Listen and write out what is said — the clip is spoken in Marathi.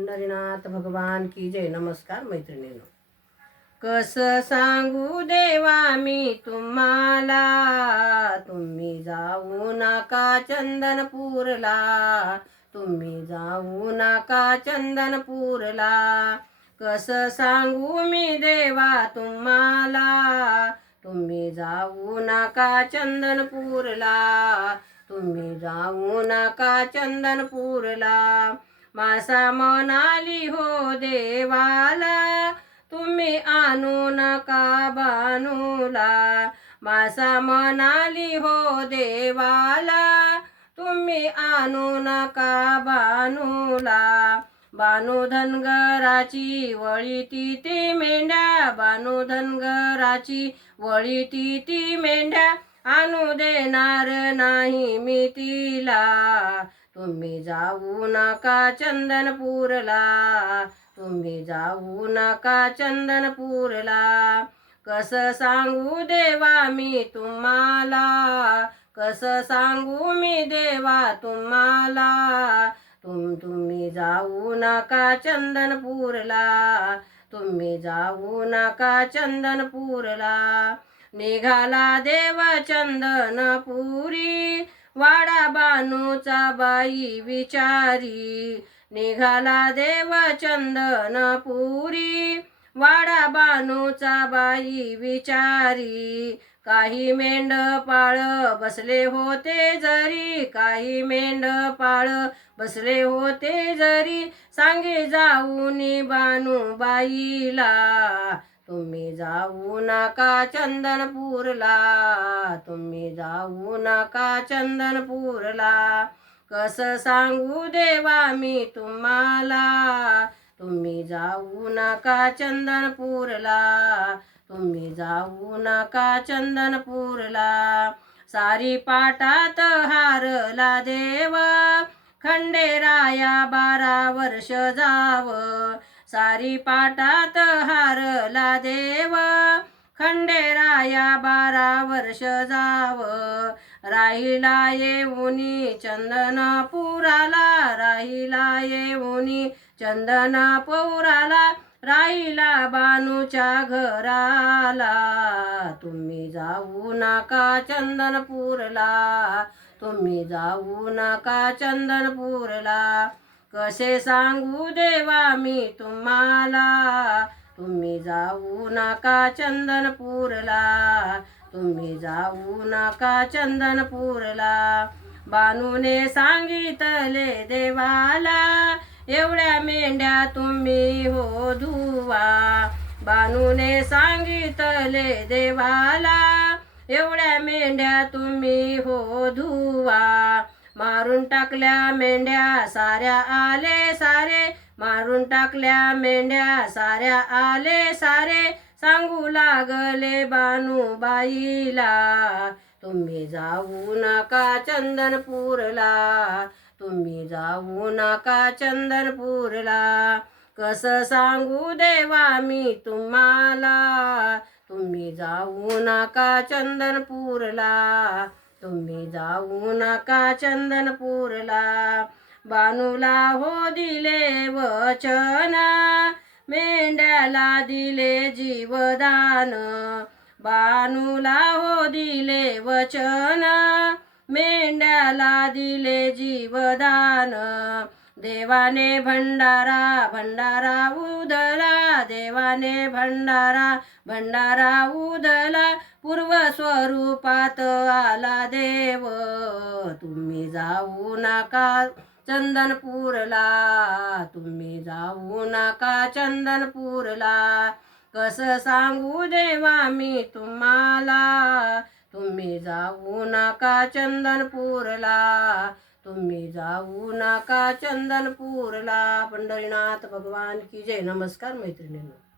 पंढरीनाथ भगवान की जय. नमस्कार मैत्रिणीनो. कस सांगू देवा मी तुम्हाला? तुम्ही जाऊ नका चंदनपूरला. तुम्ही जाऊ नका चंदनपूरला. कस सांगू मी देवा तुम्हाला? तुम्ही जाऊ नका चंदनपूरला. तुम्ही जाऊ नका चंदनपूरला. मासा म्हणाली हो देवाला तुम्ही आणू नका बानूला मासा म्हणाली हो देवाला तुम्ही आणू नका बानूला बानू धनगराची वळी ती ती मेंढ्या बानू धनगराची वळी ती ती मेंढ्या. आणू देणार नाही मी तिला. तुम्ही जाऊ नका चंदनपूरला. तुम्ही जाऊ नका चंदनपूरला. कस सांगू देवा मी तुम्हाला? कस सांगू मी देवा तुम्हाला? तुम तुम्ही जाऊ नका चंदनपूरला. तुम्ही जाऊ नका चंदनपूरला. निघाला देव चंदनपुरी. वाड बानूचा बाई विचारी. निघाला देव चंदनपुरी वाडा बानूचा बाई विचारी. काही मेंढ पाळ बसले होते जरी. काही मेंढ पाळ बसले होते जरी. सांगे जाऊनी बानू बाईला. तुम्ही जाऊ नका चंदनपूरला तुम्ही जाऊ नका चंदनपूरला. कसं सांगू देवा मी तुम्हाला तुम्ही जाऊ नका चंदनपूरला तुम्ही जाऊ नका चंदनपूरला. सारी पाटात हारला देव खंडेराया बारा वर्ष जावं. सारी पाटात हारला देव. खंडेराया बारा वर्ष जाव. राहिला येऊनी चंदनपुराला राहिला येऊनी चंदनपुराला राहिला बानूच्या घराला. तुम्ही जाऊ नका चंदनपूरला तुम्ही जाऊ नका चंदनपूरला. कसे सांगू देवा मी तुम्हाला? तुम्ही जाऊ नका चंदनपूरला. तुम्ही जाऊ नका चंदनपूरला. बानूने सांगितले देवाला एवढ्या मेंढ्या तुम्ही हो धुवा. बानूने सांगितले देवाला एवढ्या मेंढ्या तुम्ही हो धुवा. मारून टाकल्या मेंढ्या साऱ्या आले सारे. मारून टाकल्या मेंढ्या साऱ्या आले सारे. सांगू लागले बानूबाईला तुम्ही जाऊ नका चंदनपूरला. तुम्ही जाऊ नका चंदनपूरला. कस सांगू देवा मी तुम्हाला. तुम्ही जाऊ नका चंदनपूरला. तुम्ही जाऊ नका चंदनपूरला बानूला हो दिले वचन मेंढ्याला दिले जीवदान. बानूला हो दिले वचन मेंढ्याला दिले जीवदान. देवाने भंडारा भंडारा उदला देवाने भंडारा भंडारा उदला पूर्व स्वरूपात आला देव. तुम्ही जाऊ नका चंदनपूरला तुम्ही जाऊ नका चंदनपूरला. कसं सांगू देवा मी तुम्हाला तुम्ही जाऊ नका चंदनपूरला. तुम्ही जाऊ नका चंदनपूरला. पंढरीनाथ भगवान की जय. नमस्कार मैत्रिणींना.